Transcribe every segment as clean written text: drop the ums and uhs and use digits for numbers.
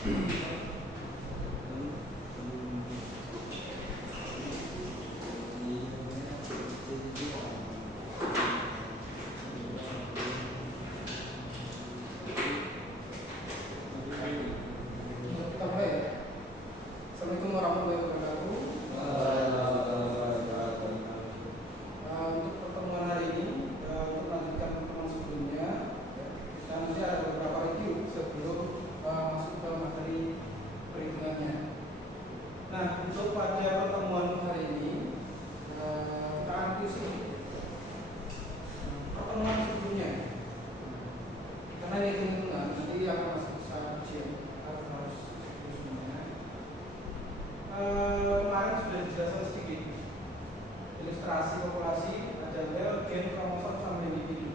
Assalamualaikum warahmatullahi wabarakatuh. Untuk pertemuan hari ini untuk melanjutkan pertemuan sebelumnya, dan nanti ada beberapa review sebelum masuk ke materi perhitungannya. Nah, untuk pada pertemuan hari ini kita akan diskusi pertemuan sebelumnya. Karena ini hitungan nanti akan masuk ke ujian harus semuanya. Kemarin sudah dijelaskan sedikit ilustrasi populasi ada rel gen kromosom sama individu,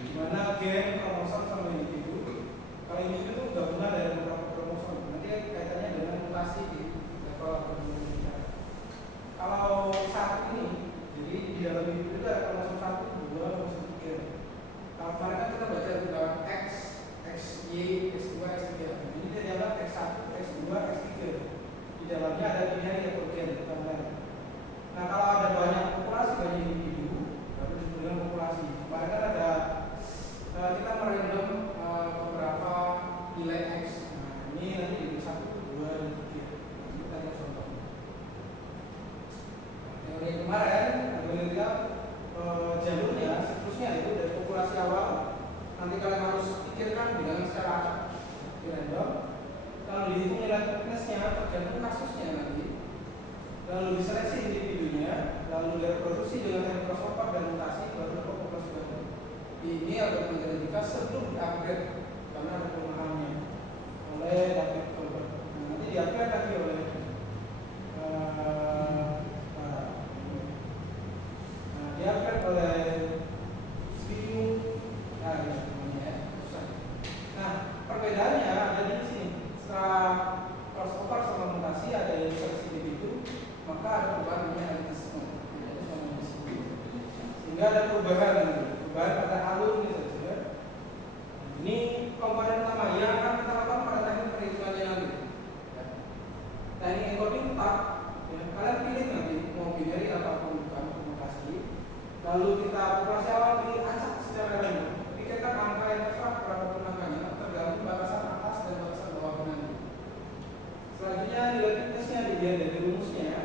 di mana gen kromosom sama individu, kalau individu itu gabungan dari beberapa kromosom, nanti kaitannya dengan mutasi di level organisme. Kalau satu ini, jadi di dalam individu itu ada kromosom 1, 2, kromosom 3. Kalau kemarin kan kita baca tentang X, XY, X2, X3. Ini dia dianggap X1, X2, X3. Di dalamnya ada binary atau gen. Nah, kalau ada banyak populasi, banyak individu, baru disebut dengan populasi. Kemarin kan ada kita merandom beberapa nilai X. Nah, ini nanti jadi 1, 2, dan 3. Ini kita lihat contoh. Teori kemarin, kita jalurnya, siklusnya itu dari populasi awal. Nanti kalian harus pikirkan dengan secara acak, di random. Lalu dihitung nilai fitnessnya tergantung kasusnya nanti. Lalu diseleksi individunya, lalu direproduksi dengan teknik crossover dan mutasi baru populasi baru. Ini ada genetika sebelum diupgrade karena ada kelemahannya oleh David Colbert. Nah, nanti diupgrade lagi oleh diupgrade oleh Slimu. Nah, perbedaannya ada di sini. Setelah crossover sama mutasi ada yang seleksi individu, maka ada perubahan namanya elitisme. Sehingga ada perubahan pada alur ini saja. Ini komponen utama yang akan kita lakukan pada teknik perhitungannya nanti. Teknik encoding tetap, ya, kalian pilih nanti mau binary ataupun bukan mutasi. Lalu kita populasi awal pilih acak secara random. Pikirkan angka yang terserah berapapun angkanya, tergantung batasan atas dan batasan bawah nanti. Selanjutnya nilai fitnessnya dilihat dari rumusnya.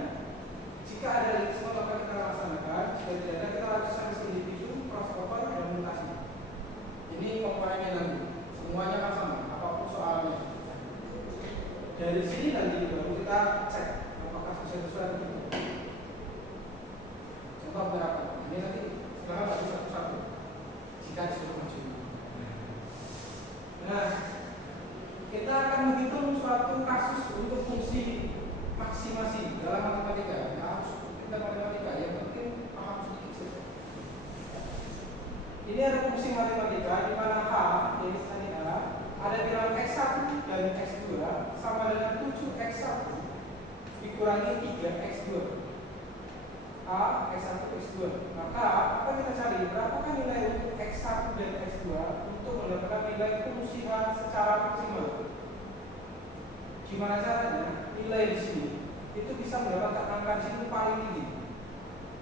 Jika ada elitisme maka kita laksanakan. Jika tidak ada kita lakukan individu, crossover dan mutasi. Ini komponennya nanti. Semuanya kan sama, apapun soalnya. Dari sini nanti baru kita cek apakah sesuai atau tidak. Contoh berapa? Ini nanti sekarang bagi satu-satu. Jika disuruh maju. Nah, kita akan menghitung suatu kasus untuk fungsi maksimasi dalam matematika. Ya, harus kita matematika yang penting paham sedikit saja. Ini ada fungsi matematika di mana H, yaitu tadi A, ada bilangan X1 dan X2 sama dengan 7X1 dikurangi 3X2. A, X1, X2. Maka apa kita cari? Berapakah nilai untuk X1 dan X2 untuk mendapatkan nilai fungsi H secara maksimal? Gimana caranya? Nilai di sini itu bisa mendapatkan angka di sini paling tinggi.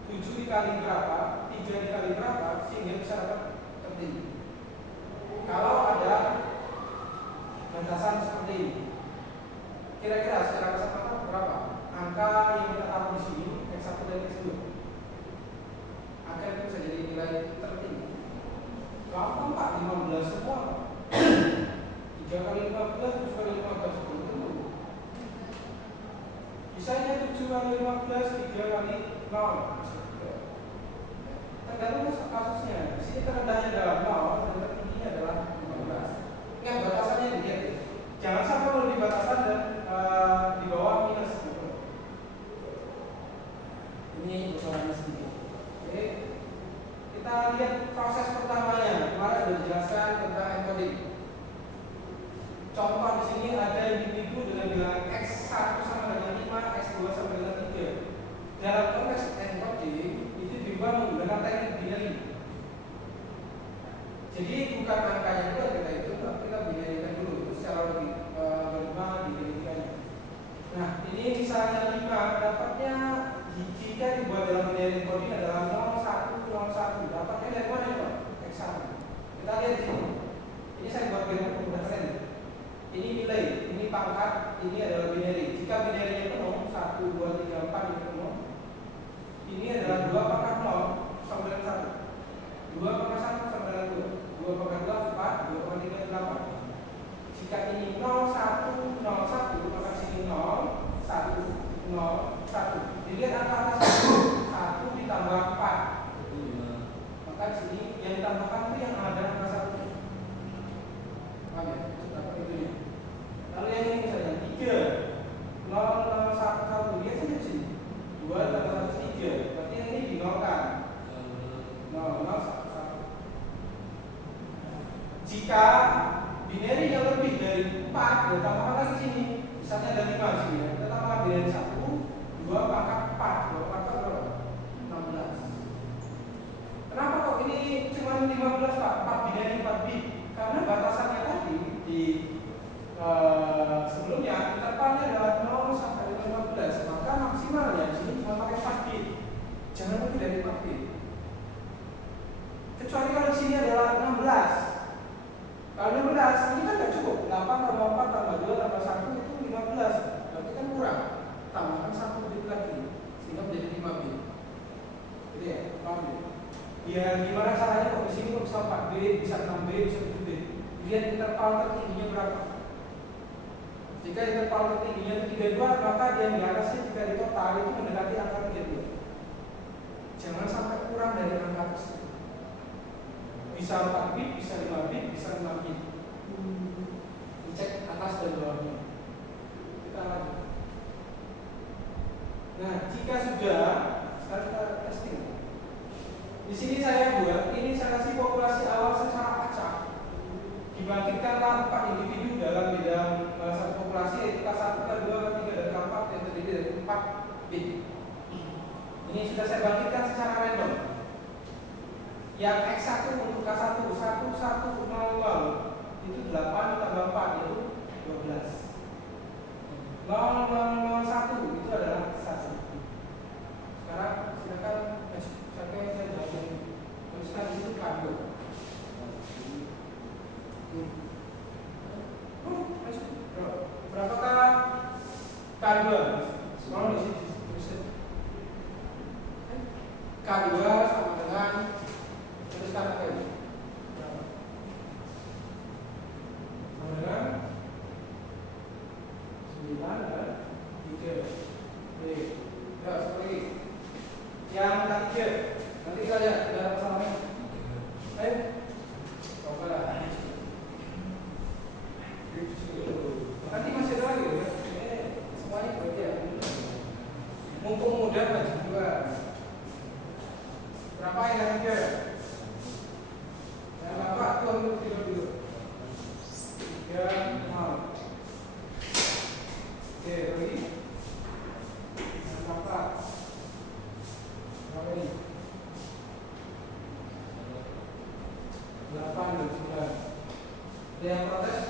7 dikali berapa, 3 dikali berapa, sehingga bisa dapat tertinggi. Kalau ada batasan seperti ini, kira-kira secara kesempatan berapa angka yang kita taruh di sini X1 dan X2 akan bisa jadi nilai tertinggi. Gampang Pak, 15 semua. 3 kali 15, 7 kali 15 tentu. Bisanya 7 kali 15, 3 kali 0. Tergantung kasusnya. Di sini terendahnya adalah 0 dan tertingginya adalah 15. Ingat batasannya dilihat. Jangan sampai kalau di batasan dan di bawah minus. Ini bocorannya sedikit. Oke. Kita lihat proses pertamanya. Kemarin sudah dijelaskan tentang encoding. Contoh di sini ada individu dengan bilangan X1 sama dengan 5, X2 sama dengan 3. Dalam konteks encoding itu diubah menggunakan teknik binary. Jadi bukan angkanya dulu kita hitung, tapi kita binarykan dulu itu secara lebih Nah, ini misalnya 5, dapatnya jika dibuat dalam binary coding adalah 0101. Dapatnya dari mana ya Pak? X1. Kita lihat di sini. Ini saya buat biar mudah kalian. Ini nilai, ini pangkat, ini adalah binary. Jika binary-nya penuh, 1, 2, 3, 4 ini penuh. Ini adalah 2 pangkat 0 sama dengan 1. 2 pangkat 1 sama dengan 2. 2 pangkat 2, 4, 2 pangkat 3, 8. Jika ini 0, 1, 0, 1, maka sini 0, 1, 0, 1. Dilihat angka atas 1 ditambah 4. Maka sini yang ditambahkan itu yang ada angka 1. Paham ya? Dapat itu ya. Lalu yang ini misalnya 3, 0, 0, 1, 1. Lihat saja di sini. 2 tambah 1, 3. Berarti yang ini dinolkan. 0, 0, 1, 1. Jika binary yang lebih dari 4, ya tambahkan lagi sini. Misalnya ada 5 di sini ya. Kita tambahkan binary 1, 2 pangkat 4. 2 pangkat berapa? 16. Kenapa kok ini cuma 15 Pak? 4 binary 4 bit. Karena batasannya tadi di sebelumnya intervalnya adalah 0 sampai 15. Maka maksimalnya di sini cuma pakai 4 bit. Jangan lebih dari 4 bit. Kecuali kalau di sini adalah 16. Kalau 16 ini kan tidak cukup. 8 tambah 4 tambah 2 tambah 1 itu 15. Berarti kan kurang. Tambahkan 1 bit lagi sehingga menjadi 5 bit. Gitu ya, paham ya? Ya gimana caranya kok di sini kok bisa 4 bit, bisa 6 bit, bisa 7 bit. Lihat interval tertingginya berapa. Jika interval tertingginya itu 32, maka yang di atasnya jika di total itu mendekati angka 32. Jangan sampai kurang dari angka tersebut. Bisa 4 bit, bisa 5 bit, bisa 6 bit. Dicek atas dan bawahnya. Kita lanjut. Nah, jika sudah, sekarang kita testing. Di sini saya buat, ini saya kasih populasi awal secara acak. Dibangkitkanlah 4 individu dalam bidang satu populasi, yaitu K1, K2, K3, dan K4 yang terdiri dari 4 bit. Ini sudah saya bangkitkan secara random. Yang X1 untuk K1 1100 itu 8 ditambah 4 yaitu 12. 0001 itu adalah 1. Sekarang silakan sampai saya jawab. Tuliskan itu K2. Berapakah K2? Sekarang di sini tuliskan. K2 sama dengan tuliskan apa ini? Sama dengan 9 dan 3. Oke. Ya, satu lagi. Yang ketiga. Nanti kita lihat ada apa salahnya. Ayo. Coba lah. Nanti masih ada lagi ya. Semuanya bagian. Mumpung mudah bagi dua. Berapa yang ketiga? Yang berapa? Tuh dulu. 3 mal. Oke, lagi. Yang berapa? Berapa ini? 8 dan 9. Ada yang protes?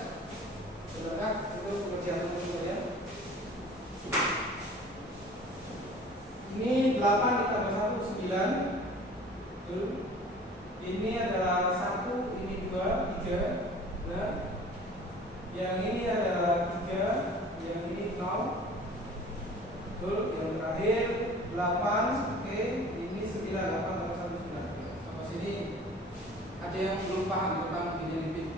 Sebenarnya itu pekerjaan teman-teman ya. Ini 8 ditambah 1 9. Betul. Ini adalah 1, ini 2, 3. Nah, yang ini adalah 3, yang ini 0. Betul. Yang terakhir 8. Oke, ini 9. 8 tambah 1 9. Sampai sini ada yang belum paham tentang binary bit.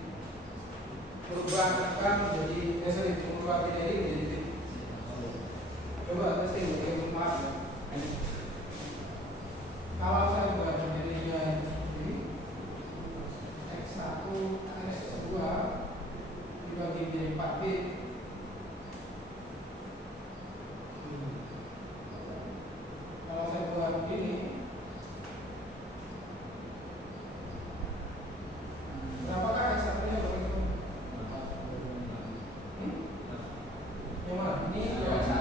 Berubah angka menjadi berubah binary menjadi bit. Coba testing bagi yang belum paham ya. Kalau saya buat binary-nya ini X1 X2 dibagi menjadi 4 bit. Kalau saya buat begini, berapakah X1-nya bagi? Yang mana? Ini berapa?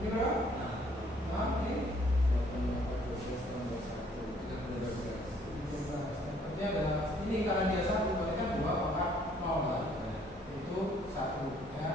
Ini berapa? Nah, ini artinya adalah ini karena dia 1 berarti kan 2 pangkat 0 itu 1 ya.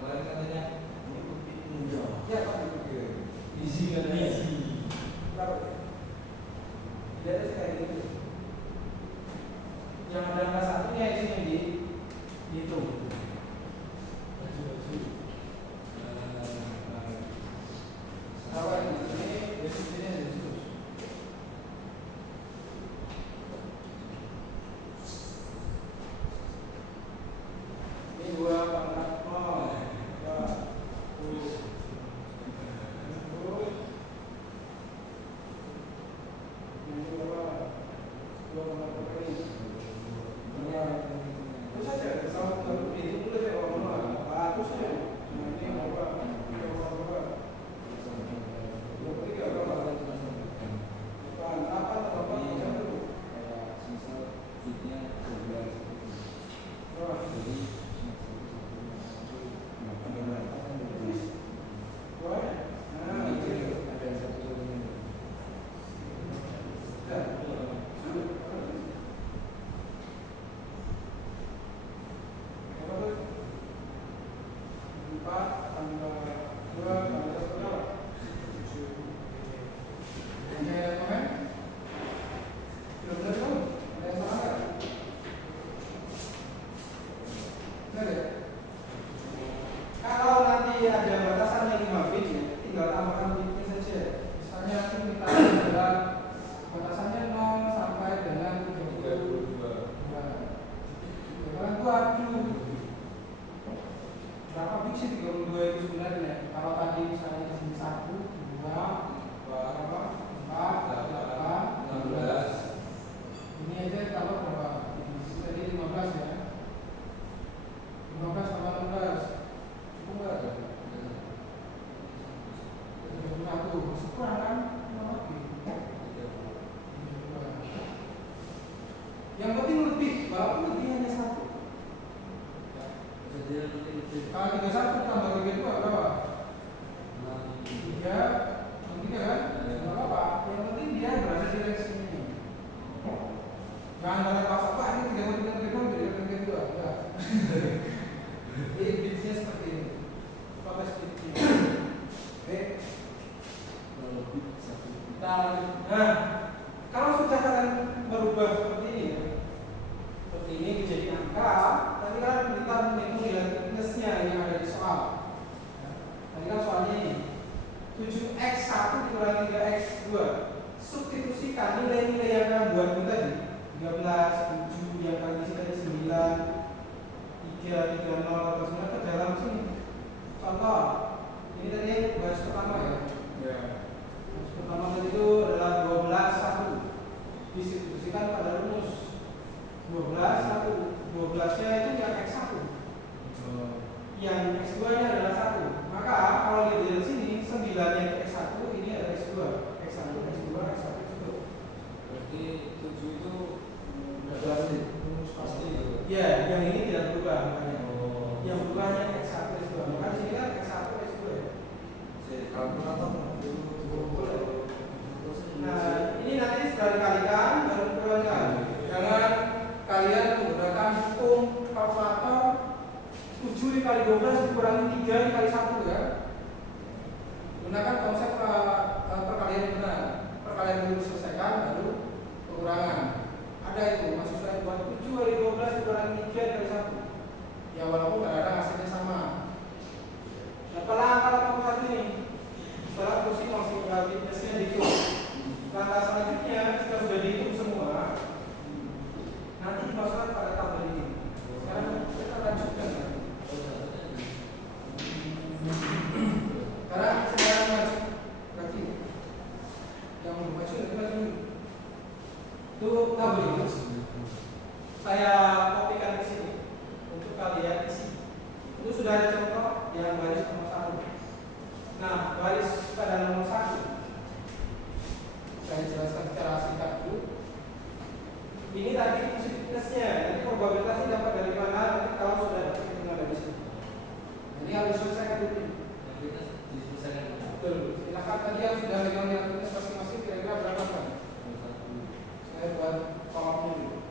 Kemarin katanya Ya, Pak. easy kan easy. Berapa? Tidak ada kayak gitu. Yang ada angka satunya isinya dihitung. Apa ini? Definisinya ada terus. Ini 2 pangkat 0, 2, ini 2 pangkat ini. Terus saja, sama itu boleh saya ngomong apa? Terus ya, ini apa? Kalau nanti ada batasannya 5 bit ya, tinggal tambahkan bitnya saja. Misalnya nanti kita adalah batasannya 0 sampai dengan 32. Dengan waduh, berapa bit sih 32 itu sebenarnya? Kalau tadi misalnya di sini 1, 2, 4, 8, 16. Ini aja tambah berapa? Tadi 15 ya. 15 tambah 16. Cukup enggak? Satu, masih kurang kan? Yang penting lebih, walaupun lebih hanya 1. Kalau 31 tambah 32 berapa? 3, 3 kan? Enggak apa-apa. Yang penting dia berada di range ini. Jangan banyak paksa, Pak, ini 33 jadi 32. Enggak. Jadi bitsnya seperti ini. Pakai seperti ini. Oke. Nah, kalau sudah kalian berubah seperti ini ya, seperti ini menjadi angka, nanti kan kita menghitung nilai minusnya yang ada di soal. Tadi kan soalnya ini 7x1 dikurangi 3x2. Substitusikan nilai-nilai yang kalian buat tadi 13, 7, yang kalian isi tadi 9, 3, 3, 0 atau 9 ke dalam sini. Contoh, ini tadi baris pertama ya. Baris pertama tadi itu adalah 12, 1. Distribusikan pada rumus 12, 1. 12 nya itu yang x1. Yang x2 nya adalah 1. Maka kalau lihat dari sini 9 nya itu x1, ini ada x2. X1, x2, x1, x2. Berarti 7 itu rumus pasti. Ya, yang ini tidak berubah makanya. Yang berubah hanya x1, x2. Maka di sini kan x1, x2 ya. kalkulator. Nah, ini nanti setelah dikalikan baru dikurangkan. Jangan kalian menggunakan hitung kalkulator 7 dikali 12 dikurangi 3 dikali 1 ya. Gunakan konsep perkalian benar. Perkalian dulu selesaikan baru pengurangan. Ada itu, maksud saya buat 7 kali 12 dikurangi 3 dikali 1. Ya walaupun kadang-kadang hasilnya sama. Nah, kalau kamu satu ini setelah kursi masih minusnya dihitung. Langkah selanjutnya jika sudah dihitung semua, nanti dimasukkan pada tabel ini. Sekarang kita lanjutkan. Sekarang maju kaki. Yang maju itu maju. Itu tabel ini. Saya kopikan ke sini untuk kalian isi. Itu sudah ada contoh yang baris nomor 1. Nah, baris pada nomor 1 saya jelaskan secara singkat dulu. Ini tadi positivitasnya, nanti probabilitasnya dapat dari mana? Nanti kalau sudah dapat hitungan dari sini. Jadi harus selesaikan dulu. Betul. Silakan tadi yang sudah megang nilai masing-masing kira-kira berapa kan? Saya buat kolomnya dulu.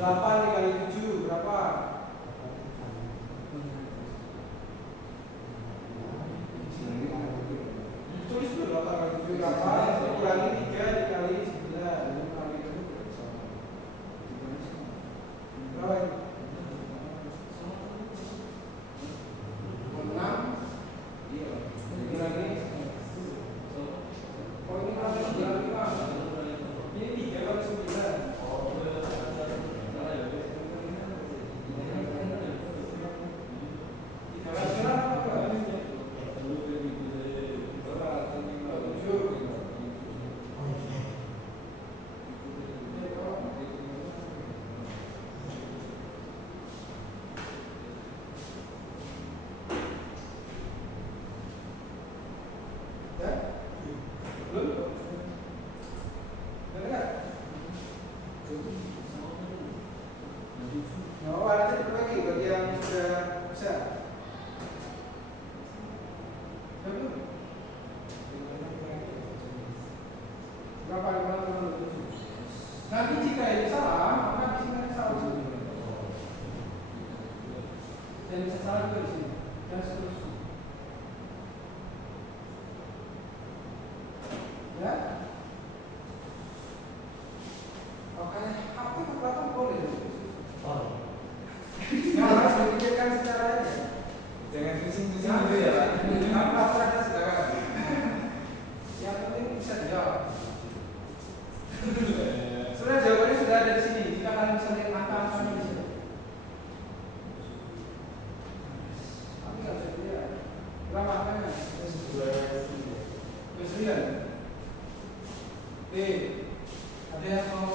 8 dikali 7 berapa? Tulis dulu 8 kali 7 berapa? Kurangi 3 dikali 9 kali itu berapa itu? 6 dikurangi. Oh ini kan 9 ini 3 kali 9. Nanti jika ini salah, maka di sini salah. Dan bisa salah juga di sini. Dan seterusnya. Ya. Oke, apa itu belakang boleh? Nggak harus dipikirkan secara ini. Jangan pusing-pusing dulu ya Pak. Apa saja silakan. Yang penting bisa dijawab. Sebenarnya jawabannya sudah ada di sini. Jika kalian bisa lihat angka-angkanya di sini. Tapi nggak bisa dilihat. Berapa angkanya? 29. B. Ada yang mau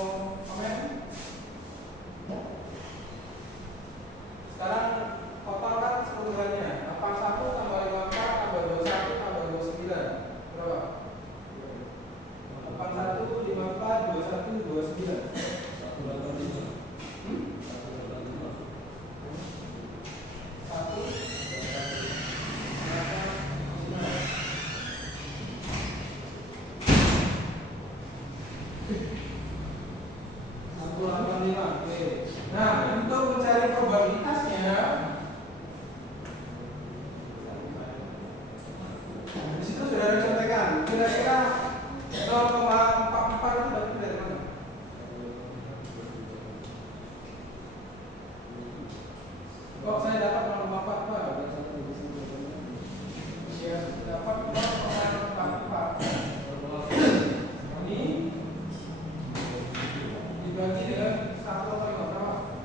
komen? Sekarang totalkan seluruhannya. 81 tambah 54 tambah 21 tambah 29. Berapa? 81, 54, 21, 29. Satu. Nah, untuk mencari probabilitasnya, di situ sudah ada contekan. Kira-kira 0,44 itu dapat dari mana? Kok saya dapat 0,4 Pak? Ya, dapat 0,44. Ini dibagi dengan 1 atau 5 berapa?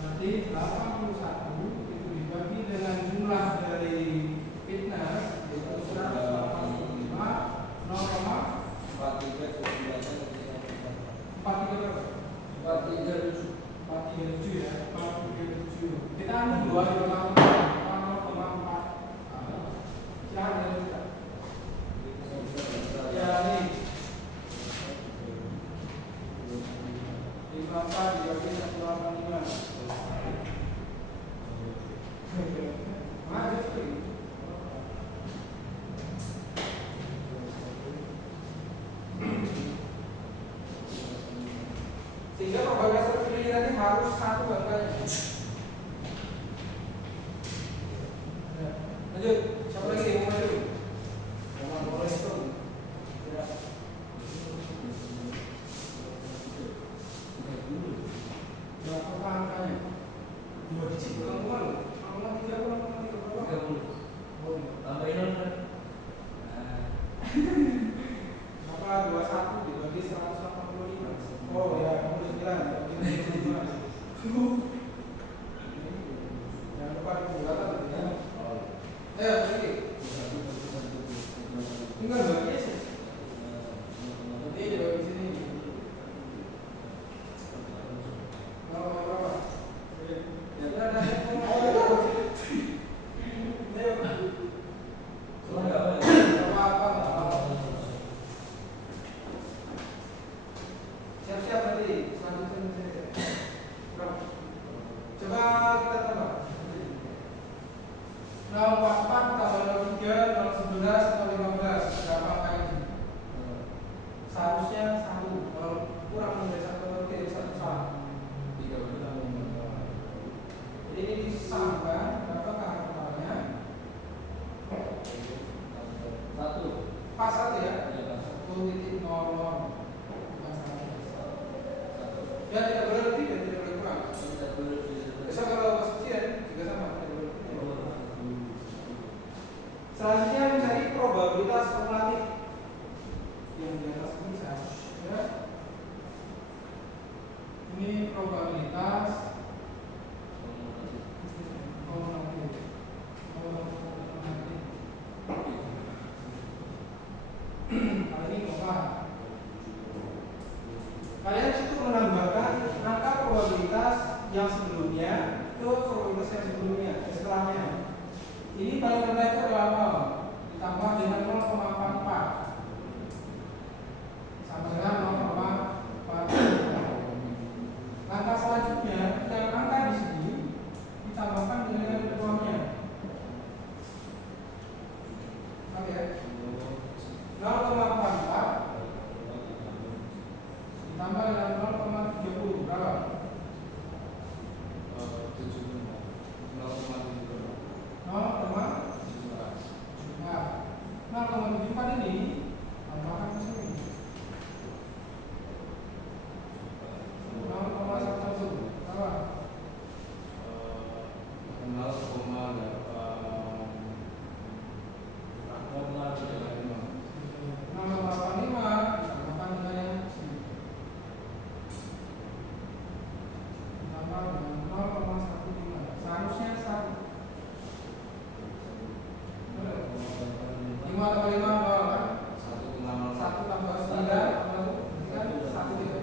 Nanti 81 itu dibagi dengan jumlah dari fitness yaitu 185 437 ya, 437. Kita ambil 2 di belakang 0,4. Jangan dari kita. Ya ini 54 dibagi 185. Mana itu? Sehingga probabilitas terpilih nanti harus satu angkanya. Lanjut, siapa lagi yang mau maju? Jangan boleh itu. Tidak. Berapa angkanya? 2 digit. Ulang-ulang. Ulang 3 ulang 3 berapa? 30. Tambahin kan? Apa 21 dibagi 185? Oh ya, 29 dibagi 25. Jangan lupa dibulatan ya. Bagi. Tinggal bagi aja. Nanti dibagi sini. Berapa? Ya ada siap-siap nanti selanjutnya. Coba kita tambah. 044 tambah 03, 011, 015. Berapa angkanya? pas aja ya. 1.00 bukan 100. Ya tidak boleh lebih dan tidak boleh kurang. Besok kalau kesucian juga sama, tidak boleh lebih. Selanjutnya mencari probabilitas kumulatif yang di atas ini ya. Ini probabilitas kumulatif. Kali ini apa? Kalian cukup menambahkan angka probabilitas yang sebelumnya ke probabilitas yang sebelumnya, setelahnya. Ini paling rendah itu adalah 0 ditambah dengan 0,44 sama dengan 0,44. Langkah selanjutnya yang angka di sini ditambahkan dengan keluarnya. Oke. 0,44 ditambah dengan 0,30 berapa? 0,74 ini tambahkan ke sini 0,11 berapa? 0,85 ditambahkan dengan yang sini ditambah dengan 0,15 seharusnya 1. 5 tambah 5 berapa kan? 1 tambah 9 kan 1 ya.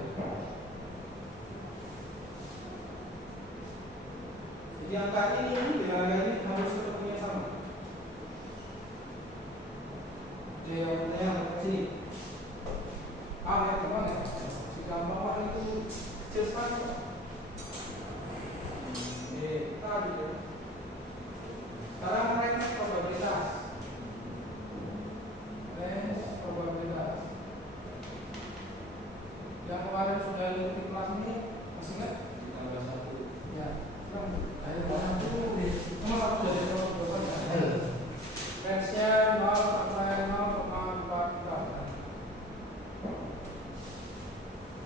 Jadi angka ini dengan angka ini harus ketemunya sama. Jawabannya yang sini. Ya teman ya. Jika bawah itu kecil sekali. Tadi ya. Sekarang range probabilitas. Yang kemarin sudah di kelas ini masih ingat? Ya. Cuma satu dari range-nya 0 sampai 0,44.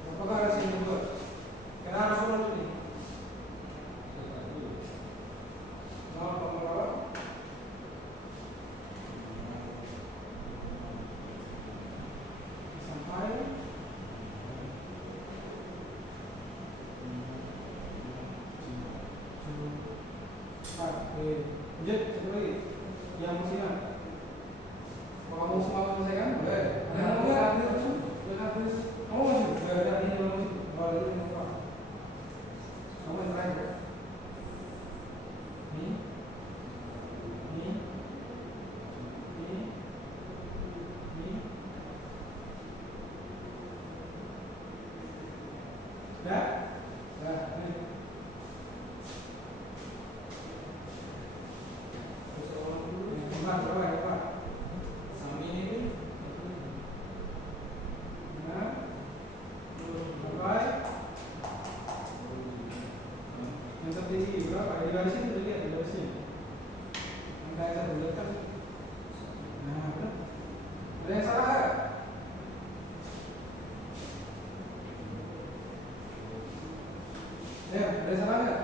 Apakah ada sini juga? Karena harus urut ini. 0,4 sampai lanjut satu lagi yang musiman. Kalau kamu semua selesaikan boleh. Yang habis. Kamu masih ada ini belum? Kalau itu apa? Kamu yang terakhir. Ini. Dah? Dah, ini. Berapa? Sami ini berapa? Yang tertinggi berapa? Dari sini kita lihat dari sini. Angka yang satu letak. Nah, benar. Ada yang salah kan? Ya, ada yang salah nggak?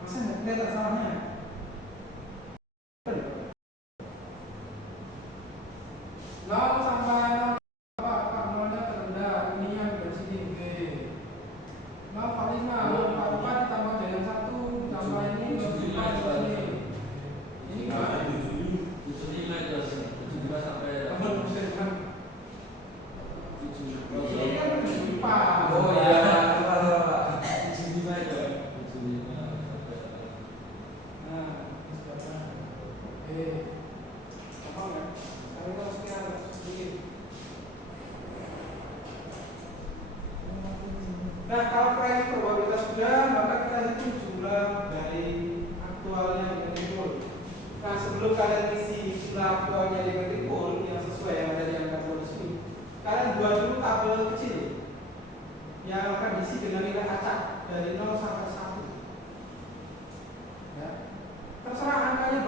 Masa nggak kelihatan salahnya? Nol sampai 0 apa nolnya terendah, ini yang dari sini B. 0,5 44 ditambah dengan 1 ditambah ini 25 ini. Ini gimana? 75 itu 75 sampai 80%. Ini kan 75. Oh iya. Nah, kalau proyeksi probabilitas sudah, maka kita hitung jumlah dari aktualnya dengan timbul. Nah, sebelum kalian isi jumlah aktualnya dengan timbul yang sesuai yang ada di angka bonus ini, kalian buat dulu tabel kecil yang akan diisi dengan nilai acak dari 0 sampai 1. Ya.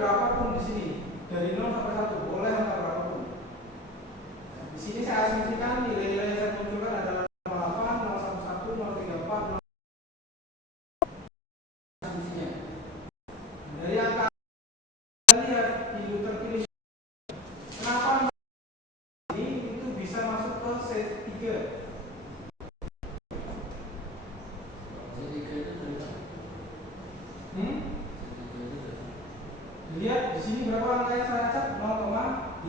berapapun di sini, dari 0 sampai 1 boleh angka berapapun. Nah, di sini saya asumsikan nilai-nilai yang saya munculkan adalah 08, 011, 034, 0. Asumsinya. Dari angka kita lihat ibu terpilih. Kenapa ini itu bisa masuk ke set 3? Lihat di sini berapa angka yang saya catat? 0,8.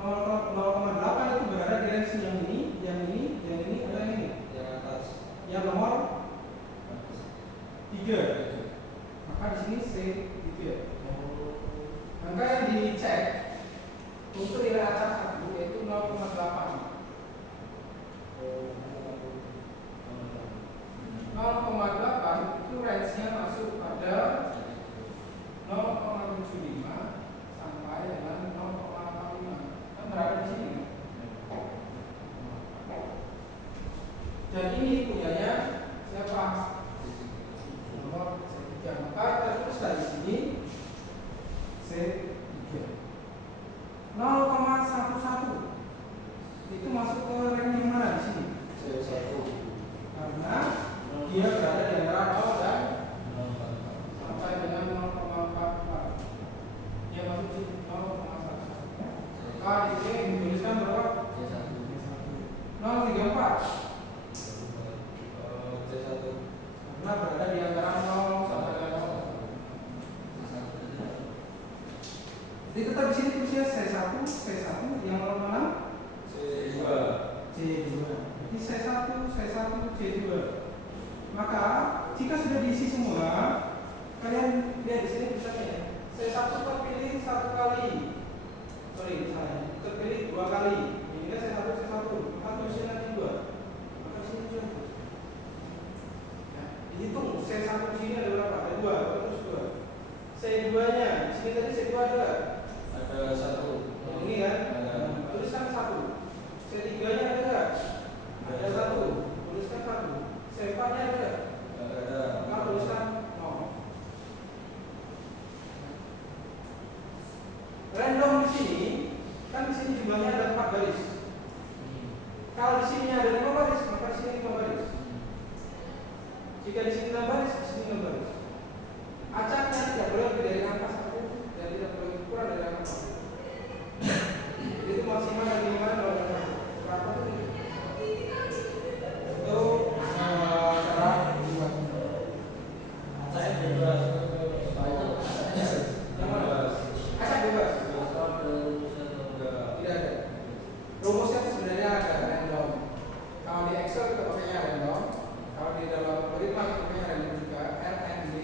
0,8 itu berada di range yang ini, ada yang ini. Yang atas. Yang nomor 3. Maka di sini C3. Angka yang dicek untuk nilai acak 1 yaitu 0,8. 0,8 itu range-nya masuk pada 0,75 sampai dengan 0,85. Kan berada di sini. Dan ini punyanya siapa? Nomor C3. Maka tertulis dari sini C3. 0,11 itu masuk ke range yang mana di sini? C1. Karena dia berada di antara 0 dan sampai dengan 0,44. Dia masuk di 0,11. Maka di sini dituliskan berapa? 0,34. C1. Karena berada di antara 0 sampai dengan 0. Jadi tetap di sini tulisnya C1 yang mana? C2. C2. Jadi C1, C2. Maka jika sudah diisi semua, kalian lihat di sini tulisannya C1 terpilih 1 kali. Terpilih 2 kali. Ini C1. Maka tulisnya nanti 2. Maka sini juga. Nah, dihitung C1 di sini ada berapa? Ada 2, terus 2. C2-nya, di sini tadi C2 ada. Ada 1. Ini kan? Ada. Tuliskan 1. C3-nya ada enggak? Ada 1. Tuliskan 1. C4-nya ada enggak? Ada. Maka tuliskan 0. Random di sini, kan di sini jumlahnya ada 4 baris. Kalau di sini ada 5 baris, maka di sini 5 baris. Jika di sini 6 baris, di sini 6 baris. Acaknya tidak boleh lebih dari angka 1 dan tidak boleh kurang dari angka 1. Itu maksimal dari 5 dan 1. Berapa itu? Itu cara membuatnya. Saya bebas. Yang mana? Acak bebas. Tidak ada. Rumusnya itu sebenarnya ada random. Kalau di Excel kita pakainya random. Kalau di dalam algoritma kita pakainya random juga. RND.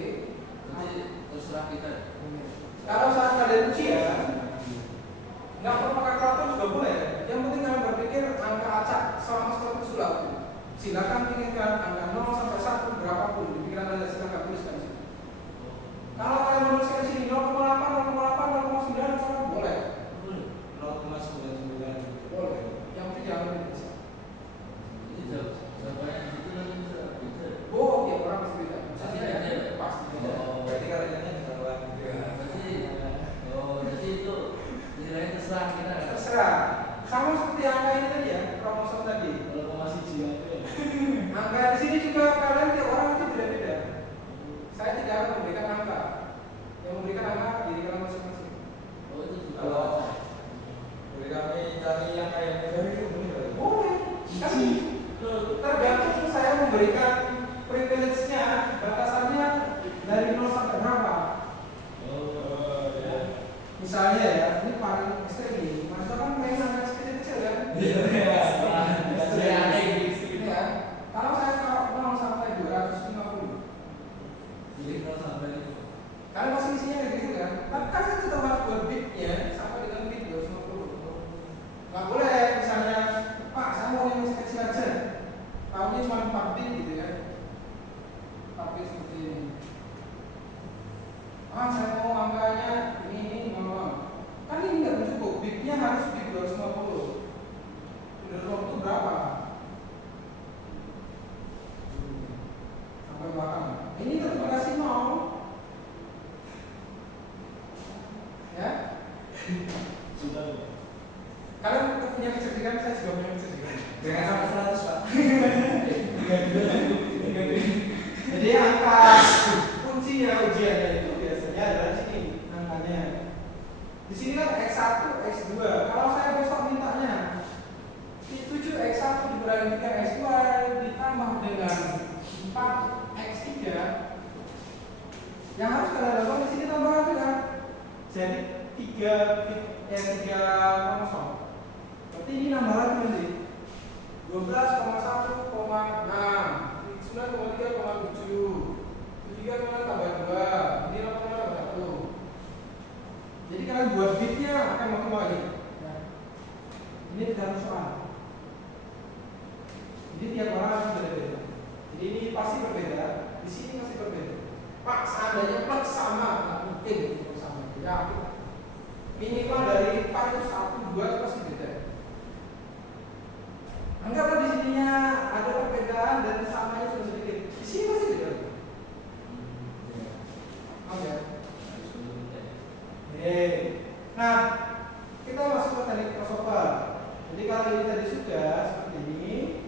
Nanti terserah kita. Kalau saat kalian ujian, nggak perlu pakai kalkulator juga boleh. Yang penting kalian berpikir angka acak selama seperti sulap. Silakan pikirkan angka 0 sampai 1 berapapun di pikiran Anda, silakan tuliskan di sini. Kalau kalian menuliskan di sini 0,8, 0,8, 0,9 boleh. 0,99. Boleh. Yang penting jangan lebih dari 1. Jadi jawabannya itu nanti bisa. Oh, tiap orang pasti beda. Pasti beda. Pasti beda. Berarti kaliannya ketahuan. Jadi itu nilainya terserah kita. Terserah. Sama seperti angka ini tadi ya, kromosom tadi. Kalau masih jiwa Angka di sini juga kalian tiap orang itu beda-beda. Saya tidak akan memberikan angka. Yang memberikan angka diri kalian masing-masing. Oh itu juga. Kalau boleh kami cari yang kayak dari itu boleh. Boleh. Tapi tergantung saya memberikan privilege-nya, batasannya dari 0 sampai berapa. Oh, ya. Misalnya ya, ini paling ekstrim nih. Mas kan main angka kecil-kecil kan? Iya. Ini kan. Kalau saya taruh 0 sampai 250. Jadi kalau sampai itu. Kalian masih isinya kayak gitu kan? Tapi kan tetap harus buat bitnya sampai dengan bit 250. Nggak boleh misalnya, Pak saya mau yang masih kecil aja. Tahunya cuma 4 bit gitu ya. 4 bit seperti ini. Saya mau angkanya ini ngomong. Kan ini nggak cukup, bitnya harus bit 250. 250 itu berapa? Sampai belakang. Ini tetap dikasih 0. saya juga punya mesin juga. Jangan sampai 100 Pak. Jadi angka kuncinya ujiannya itu biasanya adalah sini angkanya. Di sini kan X1, X2. Kalau saya besok mintanya 7X1 dikurangi 3X2 ditambah dengan 4X3, yang harus kalian lakukan di sini tambahan juga. Jadi 3 kromosom. Berarti ini nambah lagi nanti 12,1,6, 9,3,7, 73 tambah 2, ini 8 tambah 1. Jadi kalian buat bitnya akan maksimal ini. Ya. Ini dalam soal. Jadi tiap orang harus berbeda. Jadi ini pasti berbeda. Di sini pasti berbeda. Pak, seandainya plus sama, nggak mungkin sama. Ya, minimal dari 4 itu 1, 2 itu pasti beda. Anggaplah di sininya ada perbedaan dan samanya sudah sedikit. Di sini pasti beda. Oke. Nah, kita masuk ke teknik crossover. Jadi kalau ini tadi sudah seperti ini,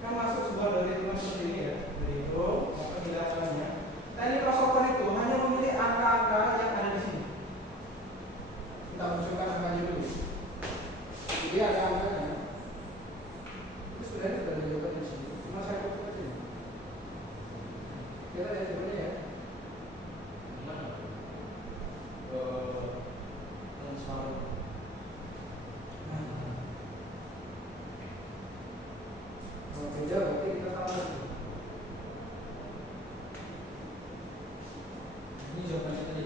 kan masuk sebuah dari hitungan seperti ini ya, dari itu maka penjelasannya. Teknik crossover itu hanya memilih angka-angka yang ada di sini. Kita munculkan angkanya dulu. Jadi ada angkanya. Itu sebenarnya sudah dijabarkan di sini. Cuma saya fokus aja. Kita lihat jawabannya ya. Kalau beda berarti kita salah. Ini jawabannya tadi.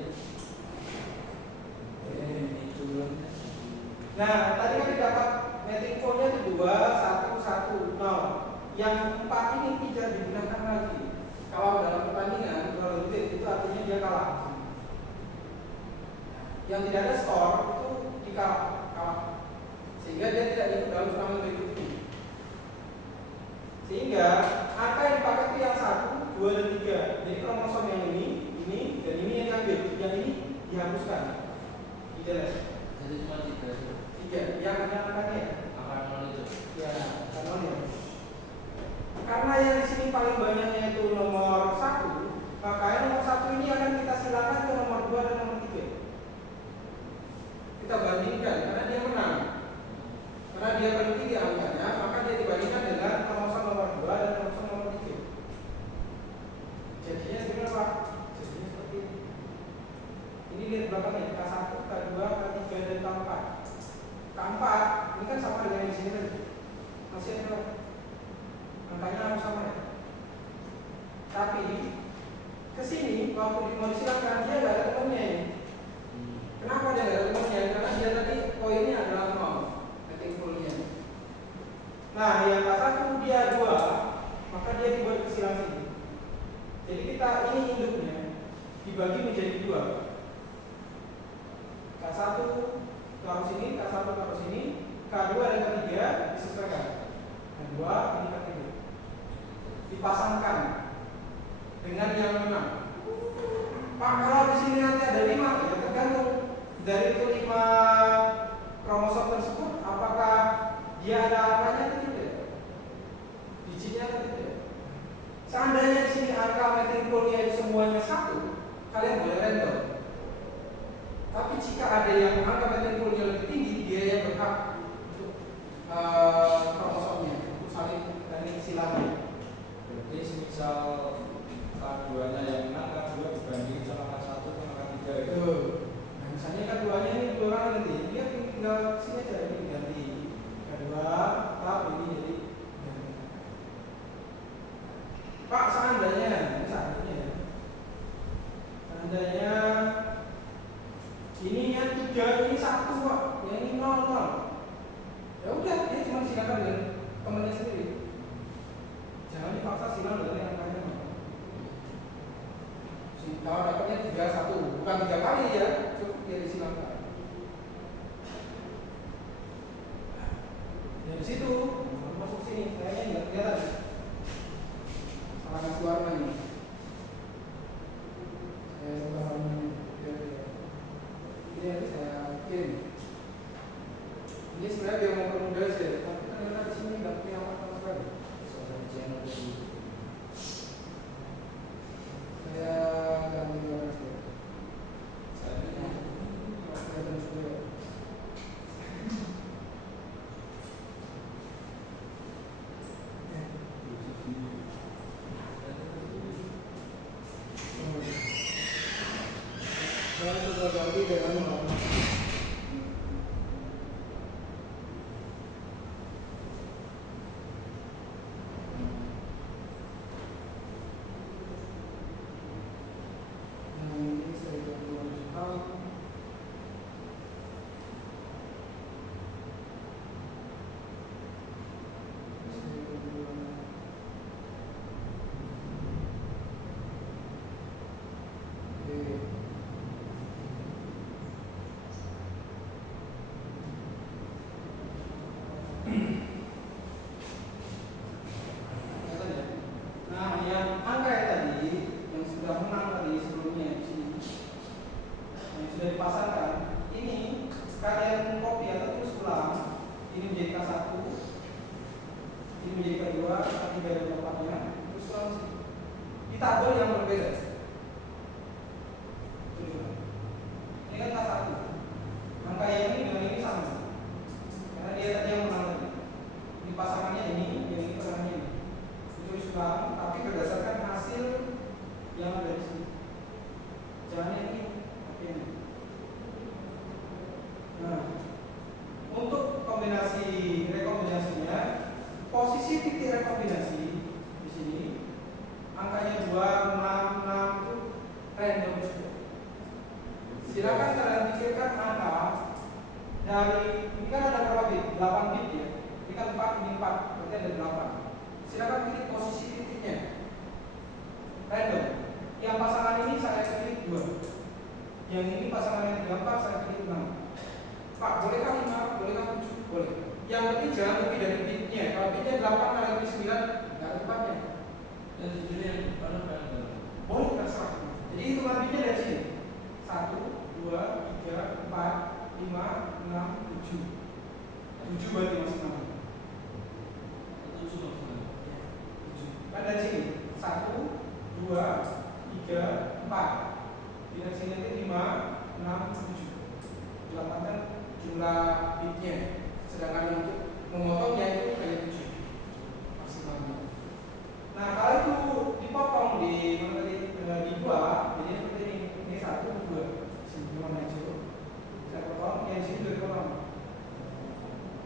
Nah, tadi kan didapat metric code-nya itu 2, 1, 1, 0. Yang 4 ini tidak digunakan lagi. Kalau dalam pertandingan, kalau itu artinya dia kalah. Yang tidak ada skor itu kalah. Sehingga dia tidak ikut dalam turnamen berikutnya. Sehingga angka yang dipakai itu yang 1, 2, dan 3. Jadi kromosom yang ini, dan ini yang diambil. Yang ini dihapuskan. Tidak. Jadi cuma 3. 3. Yang angkanya ya? Angka 0 itu. Ya, angka 0 ya. Karena yang di sini paling banyaknya itu nomor 1, makanya nomor 1 ini akan kita silakan ke nomor 2 dan nomor 3. Kita bandingkan karena dia menang. Karena dia paling tinggi angkanya, maka dia dibandingkan dengan kromosom nomor 2 dan kromosom nomor 3. Jadinya sebenarnya apa? Jadinya seperti ini. Ini lihat belakangnya K1, K2, K3 dan K4. K4 ini kan sama dengan yang di sini tadi. Masih ada angkanya harus sama ya. Tapi ke sini waktu mau disilakan dia nggak ada temennya ini. Kenapa dia nggak ada temennya? Karena dia tadi poinnya adalah 0, rating fullnya. Nah, yang K1 dia 2, maka dia dibuat ke silang sini. Jadi kita ini induknya dibagi menjadi 2. K1 taruh sini, K1 taruh sini, K2 dan K3 disesuaikan. K2 ini K3 dipasangkan dengan yang menang. Pak, kalau di sini nanti ada 5, ya tergantung dari kelima kromosom tersebut, apakah dia ada angkanya atau tidak, bijinya atau tidak. Seandainya di sini angka metric poolnya semuanya 1, kalian boleh random. Tapi jika ada yang angka metric poolnya lebih tinggi, dia yang berhak untuk kromosomnya, untuk saling silangnya. Berarti semisal K2-nya yang menang, K2 dibanding sama K1 sama K3 itu. Nah, misalnya K2-nya ini 2 orang nanti, dia tinggal sini aja ini ganti K2, K ini jadi ganti. Pak, seandainya ini yang 3, ini 1 Pak, yang ini 0. Ya udah, dia cuma silakan dengan temannya sendiri. Jangan dipaksa silang dengan yang angkanya 0. Kalau dapatnya 3, 1, bukan 3 kali ya, cukup dia disilangkan. Dari situ masuk sini, kayaknya nggak kelihatan. Salah ngasih warna nih. Saya coba warnanya. Ini nanti saya kirim. Ini sebenarnya biar mempermudah saja. kita ganti dengan normal. Nah, ini saya ganti warna hitam. Saya ganti warna oke. Kelihatan ya? Nah, yang angka yang tadi, yang sudah menang tadi sebelumnya di sini, yang sudah dipasangkan, ini kalian copy atau tulis ulang. Ini menjadi K1, ini menjadi K2, K3 dan K4-nya, terus ulang sini. Di tabel yang berbeda. Tulis ulang. Ini kan K1. Angka yang ini dengan ini sama. Karena dia tadi yang menang tadi. Ini pasangannya ini, yang ini pasangannya ini. Ditulis ulang, tapi berdasarkan hasil yang ada di sini. Jangan yang ini, tapi yang ini. Nah, untuk kombinasi rekombinasinya, posisi titik rekombinasi di sini angkanya 2, 6, 6 itu random juga. Silakan kalian pikirkan angka dari ini kan ada berapa bit? 8 bit ya. Ini kan 4, ini 4, berarti ada 8. Silakan pilih posisi titiknya. Random. Yang pasangan ini saya pilih 2. Yang ini pasangan yang ketiga 4, saya pilih 6. Pak, bolehkah 5? Bolehkah 7? Boleh. Yang penting jangan lebih dari bitnya. Kalau bitnya 8 kali lebih 9, nggak ada tempatnya. Dan jujur yang mana kan? Boleh terserah. Jadi hitungan bitnya dari sini. 1, 2, 3, 4, 5, 6, 7. 7 berarti masih 6. Itu cuma sebenarnya. 7. Kan dari sini. 1, 2, 3, 4. Dari sini nanti 5, 6, 7. 8 kan jumlah bitnya. Sedangkan untuk memotongnya itu kayak 7 maksimalnya. Nah, kalau itu dipotong di mana tadi di 2, jadi seperti ini. Ini 1, 2. Sini mana itu? Saya potong, yang sini juga dipotong.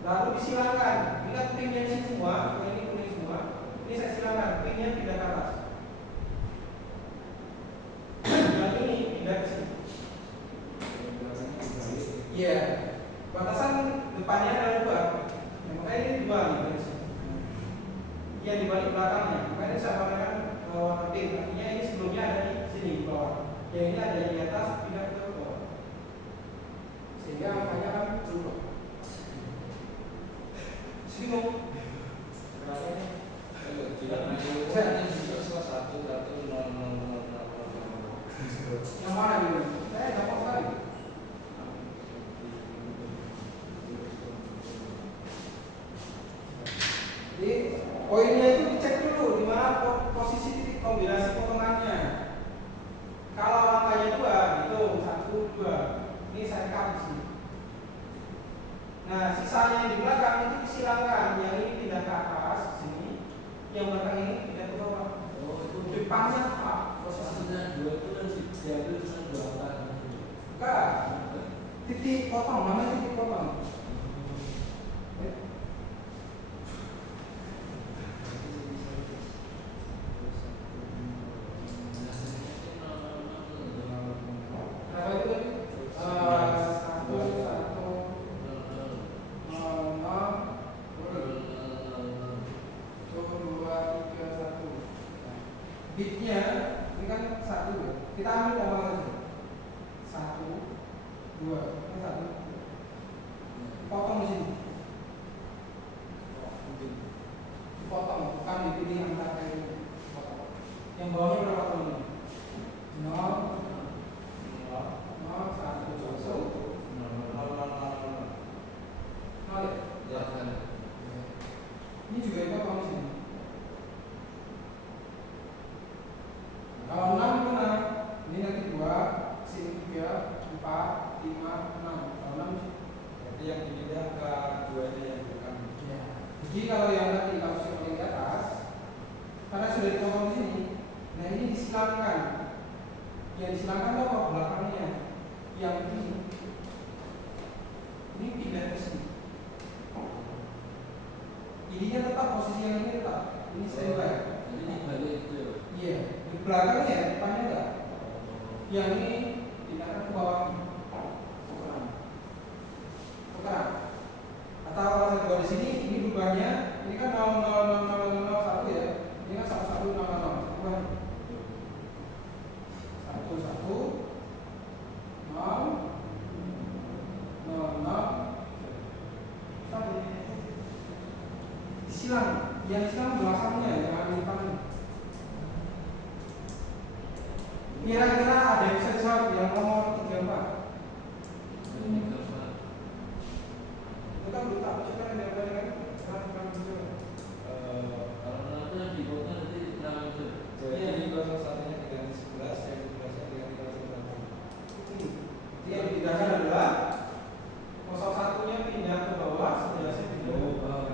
Lalu disilangkan. Ingat pinnya di sini semua, ini kuning semua. Ini saya silangkan, pinnya pindah ke atas. Yang ini pindah ke sini. Iya. Batasan depannya ada 2. Yang makanya ini 2 nih dari sini. Yang di balik belakangnya. Makanya saya menggunakan warna pink. Artinya ini sebelumnya ada di sini di bawah. Yang ini ada di atas, pindah ke bawah. Sehingga angkanya kan berubah. Bingung? Berapa ini? Tidak nanti saya juga salah satu 11000. Yang mana dulu? Saya gampang sekali. Jadi poinnya itu dicek dulu di mana posisi titik kombinasi potongannya. Kalau angkanya 2, itu 1, 2. Ini saya rekam di sini. Nah, sisanya yang di belakang itu disilangkan. Yang ini pindah ke atas di sini, yang belakang ini pindah ke bawah. Oh, itu Depannya apa? posisinya 2 itu kan diambil cuma 2 angka. Bukan. Titik potong, namanya titik potong. Berapa itu tadi? 1, 1, 0, 0, 2, 3, 1. Bitnya ini kan 1 ya. Kita ambil tambah saja. 1, 2, ini 1. Potong di sini. Dipotong, bukan dipilih angka kayak ini. Potong. Yang bawahnya berapa tahun? 0, 0, 1, 1. 0 ya? Ini juga dipotong di sini. Kalau 6 mana? Ini nanti 2, sini 3, 4, 5, 6. Kalau 6 sih. Berarti yang dipindah ke 2-nya yang bukan. Ya. Jadi kalau yang tadi kasus yang paling di atas, karena sudah dipotong di sini, nah ini disilangkan. Yang disilangkan itu apa? Belakangnya. yang ini pindah ke sini. Ininya tetap, posisi yang ini tetap. Ini standby. Jadi dibalik itu ya. Iya, di belakangnya, depannya enggak. Yang ini pindahkan ke bawah. Tukeran. Atau kalau saya buat di sini, ini bebannya, ini kan 0,0001 ya. Ini kan 1100. Bukan. 11 disilang, yang disilang belakangnya jangan di depan. Kira-kira ada yang bisa dijawab yang nomor 34? Itu kan belum tak baca kan jawabannya kan? Sekarang mencoba. Kalau nanti di kota nanti tenang itu. Jadi 01-nya diganti 11, yang 11-nya diganti 01. Jadi yang dipindahkan adalah 01-nya pindah ke bawah, 11-nya pindah ke bawah.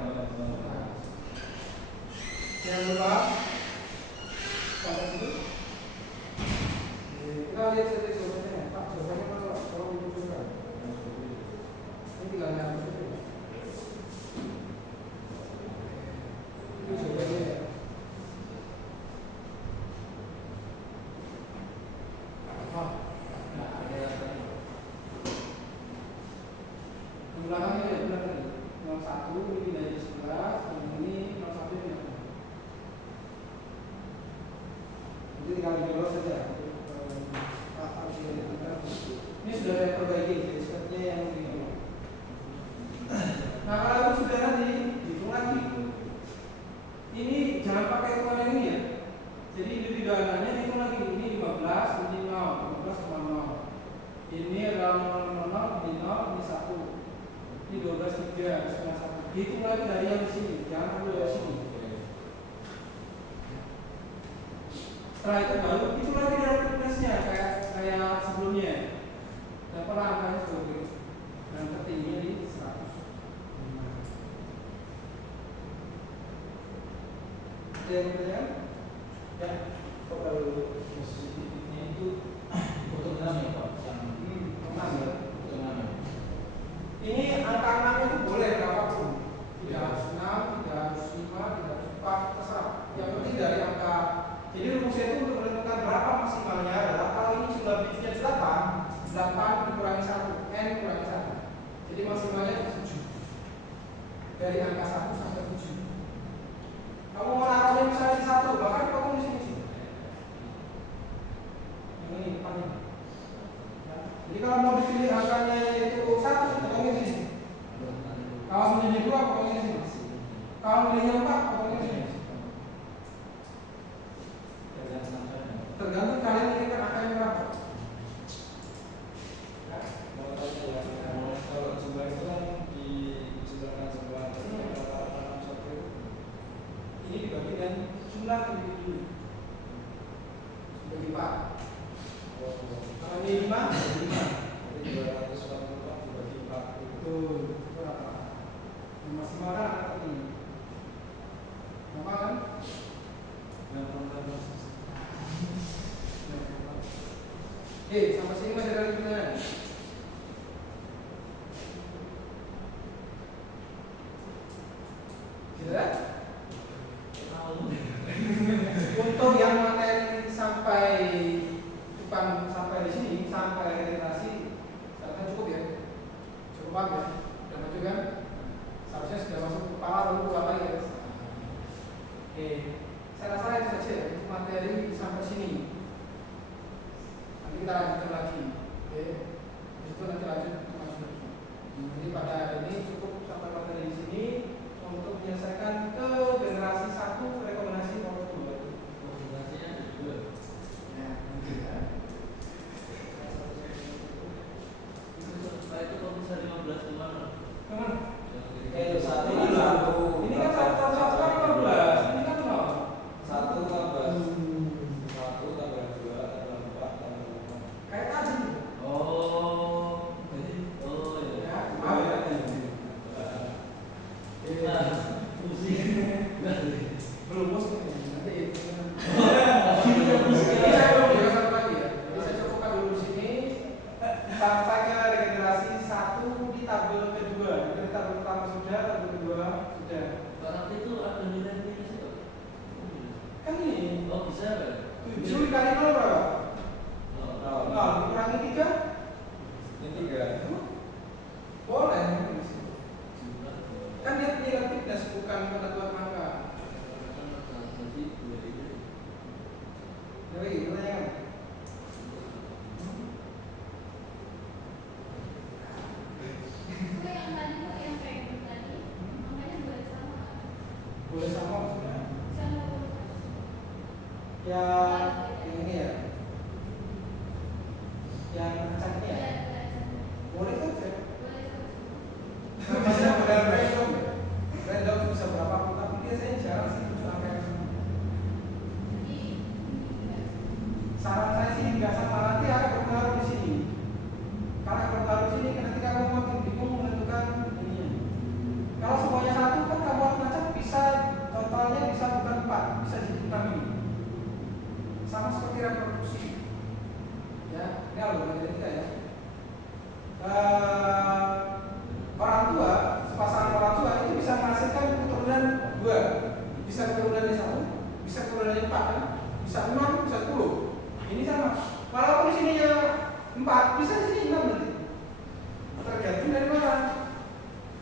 Jangan lupa sampai situ. Kita lihat saja jawabannya. Pak, jawabannya kalau dibutuhkan. Ini tinggal nyambung saja. Itu jawabannya. Belakangnya ya benar tadi. 01 ini pindah jadi 11, dan ini 01 ini. Jadi tinggal dijawab saja. Ini sudah saya perbaiki, jadi sepertinya yang begini. Nah kalau itu sudah nanti hitung lagi. Ini jangan pakai hitungan ini ya. Jadi individualnya dihitung lagi. Ini 15, ini 0, 15,0. Ini adalah 0,00, ini 0, ini 1. Ini 12, 3, setengah 1. Dihitung lagi dari yang di sini, jangan ambil dari sini. Setelah itu baru itu lagi dari tugasnya kayak sebelumnya. Dan pernah angkanya sebagai dan tertinggi di 100. Ada yang bertanya? Ya, kalau Positifnya itu untuk 6 ya Pak? Yang 6 ya. untuk 6 ya? Ini angka 6 itu boleh berapapun. Tidak harus 6, tidak harus 5, tidak harus 4, terserah. Yang penting dari angka. Jadi rumusnya itu untuk menentukan berapa maksimalnya adalah kalau ini jumlah bitnya 8, 8 dikurangi 1, n kurangi 1. Jadi maksimalnya 7. Dari angka 1 sampai 7. Kamu mau naruhnya misalnya di 1, bahkan potong di sini. Yang ini depannya. Ya. Jadi kalau mau dipilih angkanya itu 1, potongnya di sini. Kalau menjadi 2, potongnya di sini. Kalau menjadi 4, potongnya di sini. Tergantung kalian inginkan angkanya berapa. Kalau jumlah itu kan dijumlahkan semua. Ini dibagi dengan jumlah individu. Bagi Pak. Kalau ini 5, jadi 5. Jadi 244 dibagi 4. Betul. Itu berapa? Maksimal kan angka ini. Berapa kan? Oke, sampai sini masih ada pertanyaan. Tidak? Untuk yang materi sampai bukan sampai di sini, sampai orientasi, saya cukup ya, cukup paham ya, sudah maju kan? Seharusnya sudah masuk ke kepala lalu keluar lagi ya. Oke, saya rasa itu saja ya, untuk materi sampai sini. Nanti kita lanjutkan lagi, oke? Itu nanti lanjut masuk. Jadi pada hari ini cukup sampai materi di sini untuk menyelesaikan ke generasi 1 rekomendasi nomor 2. Komunikasinya ada juga. Ya, mungkin ya. Setelah itu kalau bisa 15 kemana? Kemana? Itu satu Ini kan lah. satu. Ini kan satu kan 15. Ini kan 0. 1 tambah 1 tambah 2 tambah 4 tambah 5. Kayak tadi. Oh, jadi ya. Ya, maaf ya. Nah, pusing. Belum yang acaknya boleh saja. Boleh. Namanya model random. Random bisa berapapun, tapi biasanya jarang sih muncul angka yang sama. Saran saya sih nggak sama, nanti akan berpengaruh di sini. Karena berpengaruh di sini, nanti kamu makin bingung menentukan ininya. Kalau semuanya satu kan kamu harus ngacak bisa totalnya bisa bukan 4, bisa jadi 6 ini. Sama seperti reproduksi. Ya, ini algoritma ya. Orang tua, sepasang orang tua itu bisa menghasilkan keturunan 2, bisa keturunannya 1, bisa keturunannya 4, kan? Bisa 6, bisa 10. Ini sama. Walaupun di sini ya 4, bisa di sini 6 nanti. Tergantung dari mana.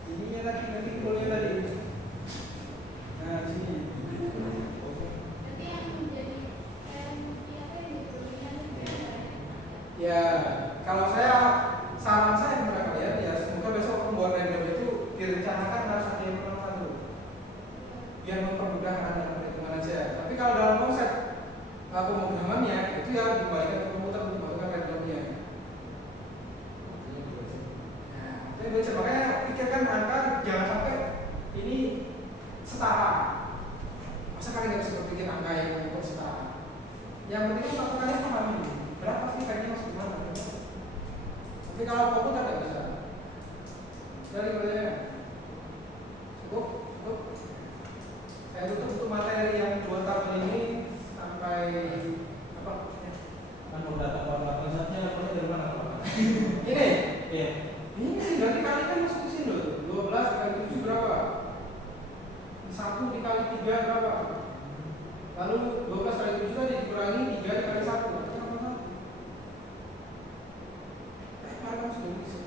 Ininya tadi, nanti kulnya tadi. Nah, di sini. Ya, kalau saran saya kepada kalian ya semoga besok pembuat random itu direncanakan harus ada yang nomor 1 biar mempermudah anda perhitungan aja. Tapi kalau dalam konsep pemrogramannya itu ya dikembalikan ke komputer untuk melakukan randomnya. Nah, itu baca, makanya pikirkan angka jangan sampai ini setara. Masa kalian nggak bisa berpikir angka yang setara? Yang penting melakukannya pahami berapa sih kayaknya masuk mana. Tapi kalau komputer nggak bisa. Dari kerjanya cukup. Saya tutup untuk materi yang 2 tahun ini sampai apa? Kan udah data kualitasnya apa dari mana Pak? Ini. Iya. Ini berarti kali kan masuk ke sini loh. 12 kali 7 berapa? 1 dikali 3 berapa? Lalu 12 kali 7 tadi dikurangi 3 dikali 1. Kamu sudah bisa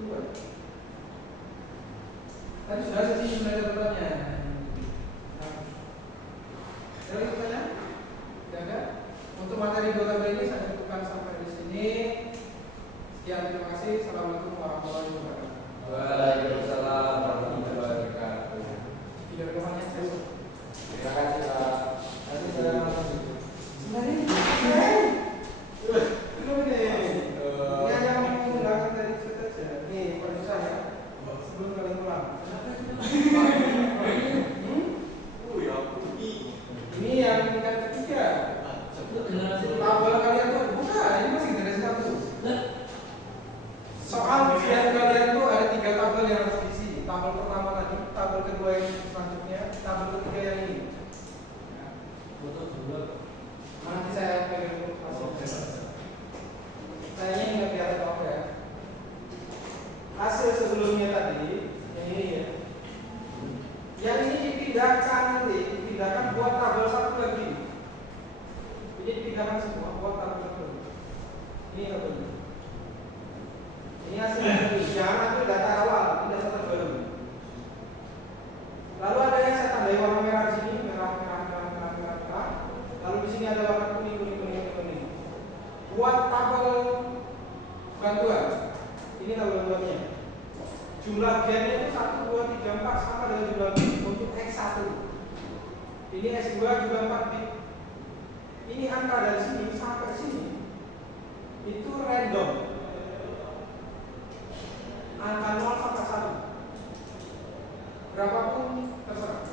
2. Tadi sudah ada sih sebenarnya temannya. Dari pertanyaan? Tidak. Untuk materi 2 tabel ini saya cukupkan sampai di sini. Sekian, terima kasih. Assalamualaikum warahmatullahi wabarakatuh. Waalaikumsalam warahmatullahi wabarakatuh. Video rekamannya saya. Terima kasih Pak. Sebenarnya belum nih. Ini hanya menggunakan dari chat saja. Nih, produser ya. Sebelum kalian pulang. Ini yang tingkat ketiga. Tabel kalian tuh bukan, ini masih generasi 1. Soal ujian kalian tuh ada 3 tabel yang harus diisi. Tabel pertama tadi, tabel kedua yang selanjutnya, tabel ketiga yang ini. Nanti saya pengen saya ingat ya atau apa ya. Hasil sebelumnya tadi yang ini ya. Yang ini dipindahkan nanti, dipindahkan buat tabel 1 lagi. Ini dipindahkan semua buat tabel 1. Ini tabelnya. Ini hasilnya jangan itu data awal, ini data terbaru. Lalu ada yang saya tandai warna merah di sini, merah. Lalu di sini ada warna kuning. Buat tabel bantuan. Ini tabel bantuannya. Jumlah gennya itu 1, 2, 3, 4 sama dengan jumlah bit untuk X1. Ini X2 juga 4 bit. Ini angka dari sini sampai sini itu random. Angka 0 sampai 1. Berapapun terserah.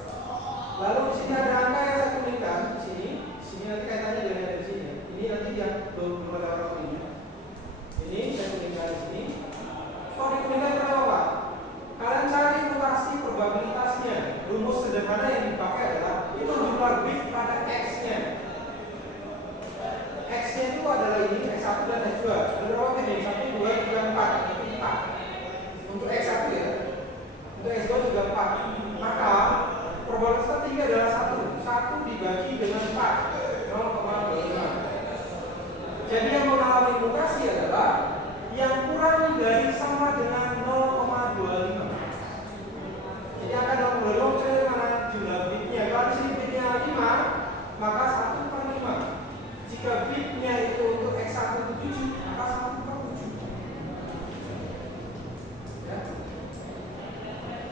Lalu di sini ada angka yang saya kuningkan di sini. Sini nanti kaitannya dengan dari sini. Ini nanti yang belum ada orang kuningnya. Ini saya kuningkan di sini. Kok dikuningkan kenapa Pak? Kalian cari mutasi probabilitasnya. Rumus sederhana yang dipakai adalah itu jumlah bit pada X-nya. X-nya itu adalah ini X1 dan X2. Ada berapa bit? 1, 2, 3, 4. Itu 4. Untuk X1 ya. Untuk X2 juga 4. Maka probabilitas tertinggi adalah 1. 1 dibagi dengan 4. 0,25. Jadi yang mengalami mutasi adalah yang kurang dari sama dengan 0,25. Jadi akan 0,25 saya mana jumlah bitnya. Kalau di sini bitnya 5, maka 1/5. Jika bitnya itu untuk X1 itu 7, maka 1/7. Ya.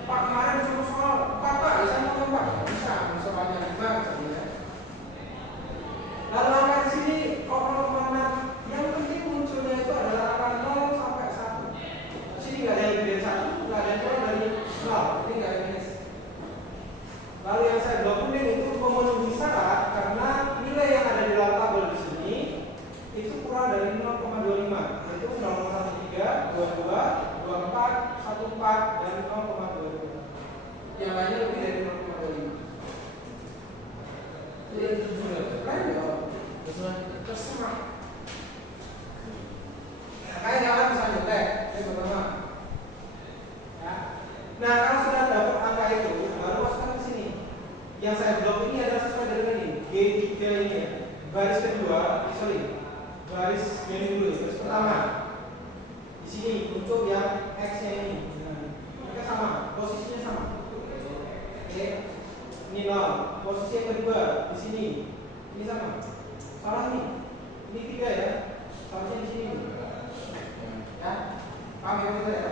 Pak kemarin suruh soal, Pak, ya saya mau Pak, bisa soalnya 5 misalnya. Lalu angka di sini 0,6, yang penting munculnya kurang dari 0,25, yaitu 0,13, 22, 24, 14, dan 0,22. Yang lainnya lebih dari 0,25. Itu yang tujuh ya. Lain dong. Terserah. Kayak jalan bisa nyetek, yang pertama. Ya. Nah, kalau sudah dapat angka itu, baru masukkan ke sini. Yang saya blok ini adalah sesuai dengan ini, G3 ini ya. Baris kedua, baris ini dulu, baris pertama. Di sini untuk yang X-nya ini. Nah, mereka sama, posisinya sama. Oke. Ini 0. Posisi yang kedua di sini. Ini sama. Salah nih. Ini 3 ya. Salahnya di sini. Ya. Paham ya maksud saya?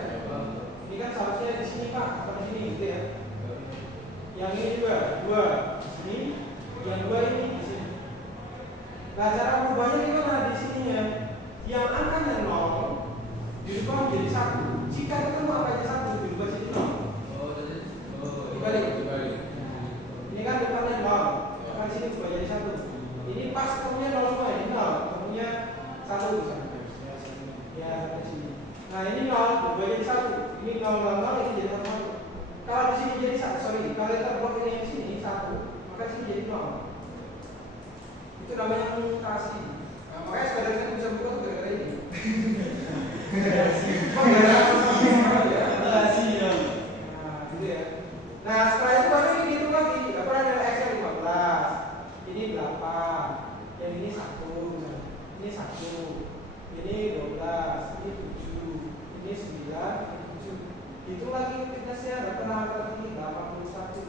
Ini kan seharusnya di sini Pak, atau di sini gitu ya. Yang ini juga 2 di sini, yang 2 ini di sini. Nah, cara merubahnya ini kan ada di sininya. Yang angkanya 0 dirubah menjadi 1. Jika ketemu angkanya 1 dirubah jadi 0. Dibalik. Ini kan depannya 0. Kan sini berubah jadi 1. Ini pas ketemunya 0 semua, ini 0. Ketemunya 1 misalnya. Ya, di sini. Nah, ini 0 berubah jadi 1. Ini 0 0 0 ini jadi 1. Kalau di sini jadi 1, kalau kita blok ini yang sini 1, maka di sini jadi 0. Itu namanya mutasi. Nah, makanya saudara kita bisa berubah gara-gara ini. Mutasi ya. Nah, gitu ya. Nah, setelah itu baru ini hitung lagi. Apa ada X-nya 15. Ini 8. Yang ini 1 misalnya. Ini 1. Ini 12. Ini 7. Ini 9. Ini 7. Hitung lagi fitnessnya ada penambahan ini 81.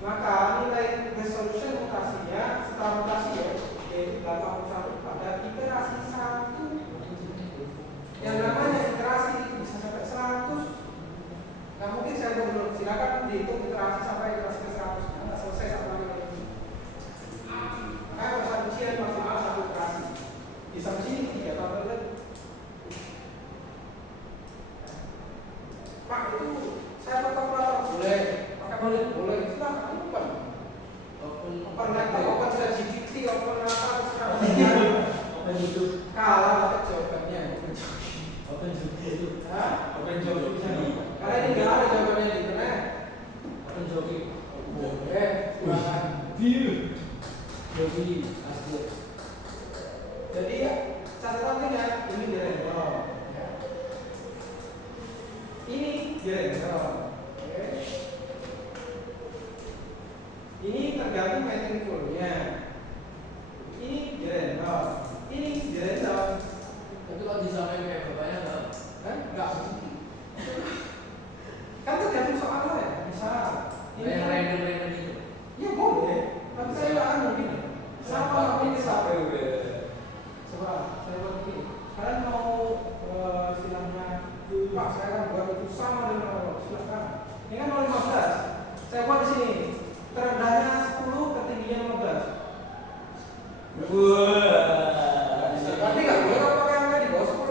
Maka nilai resolution mutasinya setelah mutasi ya, yaitu 81 pada iterasi 1. Yang namanya iterasi bisa sampai 100. Nah, mungkin saya belum, silakan dihitung iterasi sampai iterasi ke 100. Nggak selesai satu lagi. Makanya pada saat ujian maksimal 1 iterasi. Di sampai sini 3 tahun lagi. Pak, itu saya pakai kalkulator boleh, pakai boleh, silakan open. Open laptop, open ChatGPT, open apa terserah. Open YouTube. Kalah dapat jawabannya. Open joki itu. Hah? Open joki bisa nih. Karena ini nggak ada jawabannya di internet. Open joki. Boleh, silakan. View. Joki asli. Jadi ya, catatannya ini di random. Ya. Ini di random. Oke. Ini tergantung meeting full-nya. Ini di random. Ini di random. Tapi kalau disamain kayak bapaknya enggak? Enggak. Kan tergantung soalnya ya. Misal Kayak random itu. ya boleh. Tapi saya nggak mungkin. Kenapa ini sampai? Coba saya buat begini. Kalian mau istilahnya Pak saya kan buat itu sama dengan Allah. Silakan. Ini kan 0,15. Saya buat di sini. Terendahnya 10, ketingginya 15. Wah. Berarti nggak boleh kalau pakai angka di bawah 10.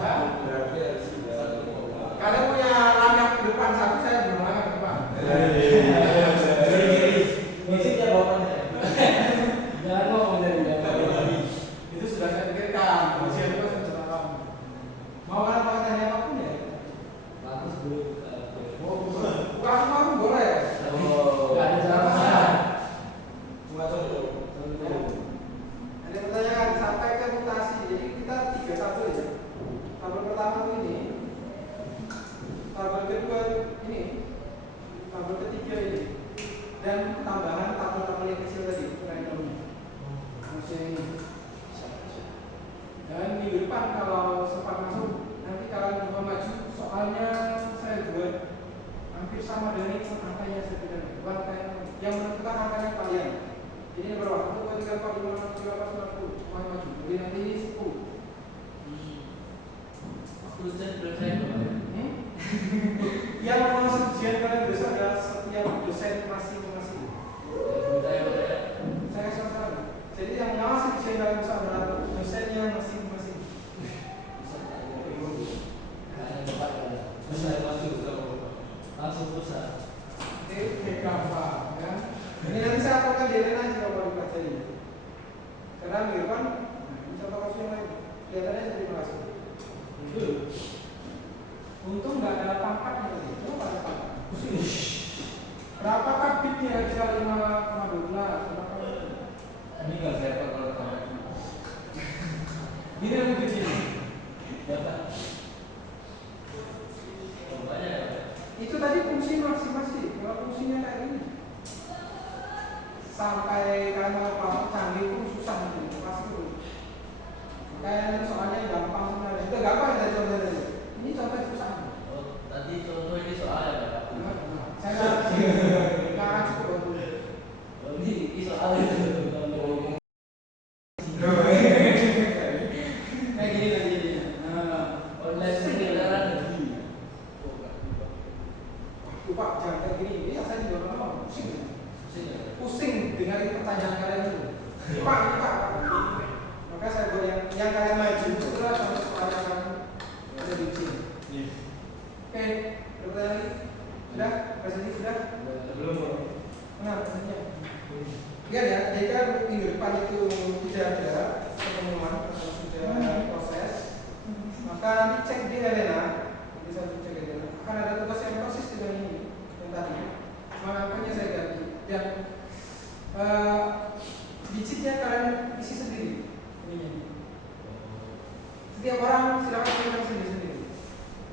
Hah? Berarti harus Kalian punya langkah ke depan satu, saya belum langkah ke depan. Musiknya bapaknya. Jangan ngomong dari dalam. Itu sudah saya pikirkan. Ujian itu saya sudah tahu. Mau kalian pakai tanya apapun ya? Bagus dulu. Bukan semua pun boleh. Enggak ada jawaban. cuma contoh. Ada pertanyaan sampai ke mutasi. Jadi kita 31 ya. Tabel pertama tuh ini. Tabel kedua ini. Tabel ketiga ini. Dan tambahan tabel-tabel yang kecil tadi, randomnya. Maksudnya ini. Dan minggu depan kalau sempat masuk, nanti kalian coba maju. Soalnya saya buat hampir sama dengan ini angkanya sebenarnya. Bukan kayak yang menentukan angkanya kalian. Jadi ini berapa? 1, 2, 3, 4, 5, 6, 7, 8, 9, 10. Semuanya maju. Jadi nanti ini 10. Dosen bersaing Bapak. Yang mengawasi ujian kalian besok adalah setiap dosen masing-masing. Saya kasih tahu. Jadi yang mengawasi ujian kalian besok adalah dosennya masing-masing. Langsung pusat. Oke, gampang ya. Ini nanti saya akan di aja kalau dipelajari. Karena mirip kan, ini contoh kasus yang lain. Kelihatannya jadi makasih. Untung nggak ada pangkatnya tadi. Coba ada pangkat. Berapakah bitnya kira 5,12? Ini nggak saya tahu kalau sama. Ini yang kecil. Itu tadi fungsi masing-masing. Kalau fungsinya kayak gini, sampai kalian mau canggih itu susah nanti, pasti dulu. Kayak soalnya gampang sebenarnya. Itu gampang dari contohnya tadi. Ini contoh susah. Oh, tadi contoh ini soalnya Pak. Saya nggak cukup dulu. Oh, ini soalnya itu. Kayak gini lagi. Nah, Online sini beneran. lupa jangan kayak gini. Ini saya juga lama pusing dengan itu pertanyaan kalian itu. Pak. Maka saya buat yang kalian maju itu adalah contoh soal yang ada di sini. Oke, pertanyaan sudah? Presentasi sudah? Belum. Nah, presentasinya. Lihat ya, jika minggu depan itu tidak ada pertemuan atau sudah proses, maka nanti cek di Helena, nanti saya cek di Helena, akan ada tugas yang persis dengan ini yang tadi. Makanya saya ganti. Dan digitnya kalian isi sendiri. Ini. Setiap orang silakan pilih sendiri-sendiri.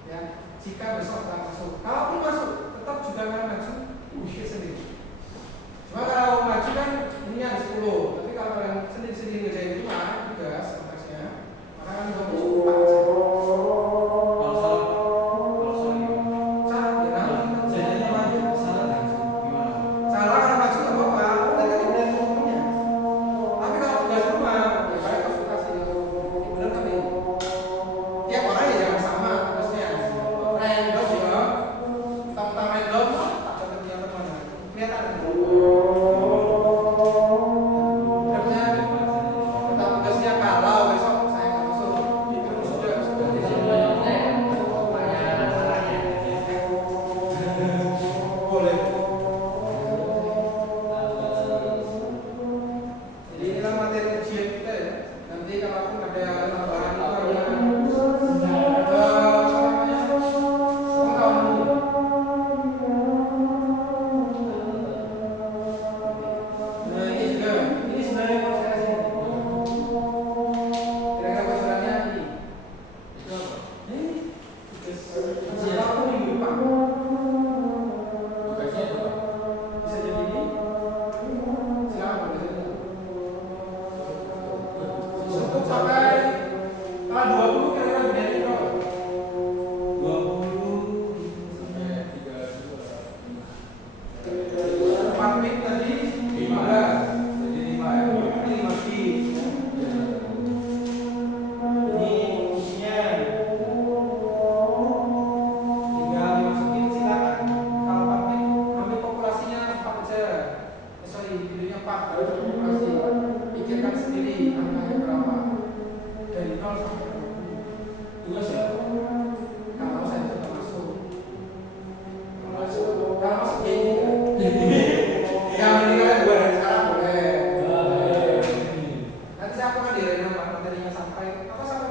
Ya, jika besok nggak masuk, kalaupun masuk, tetap juga kalian maju isi sendiri. Cuma kalau maju kan ini ada 10, tapi kalau kalian sendiri-sendiri ngerjain itu tugas konteksnya, maka kan bisa masuk 4 aja. Salah karena maju nggak apa-apa, mereka tidak ngomongnya. Tapi kalau tugas rumah, ya kalian konsultasi benar tapi tiap orang ya jangan sama tugasnya. Random ya, tentang random, catat yang mana? Kelihatan. Tetap tugasnya kalau besok saya nggak masuk, itu sudah. Boleh. Jadi inilah materi ujian kita ya. Nanti kalaupun ada tambahan itu ada pengetahuan dulu. Nah ini juga, ini sebenarnya kalau saya sih. Kira-kira bocorannya ini. Itu apa? Ini tugas aku minggu depan. Tugasnya apa? Bisa jadi ini. Silakan bisa jadi. Cukup sampai tanggal 20 kira-kira jadi berapa? 20 sampai 32. 4 mik tadi 15. Jadi 5 ya. Ini 5 mik. Ini fungsinya. Tinggal dimasukin silakan. Kalau 4 mik, ambil populasinya 4 aja. Sorry, videonya 4 baru populasi. Pikirkan sendiri angkanya berapa. Dari 0 sampai 20. Tugas ya? Kalau saya sudah masuk. Kalau masuk ya ini. Yang penting kalian buat dari sekarang boleh. Nanti saya akan di Rena materinya sampai apa sampai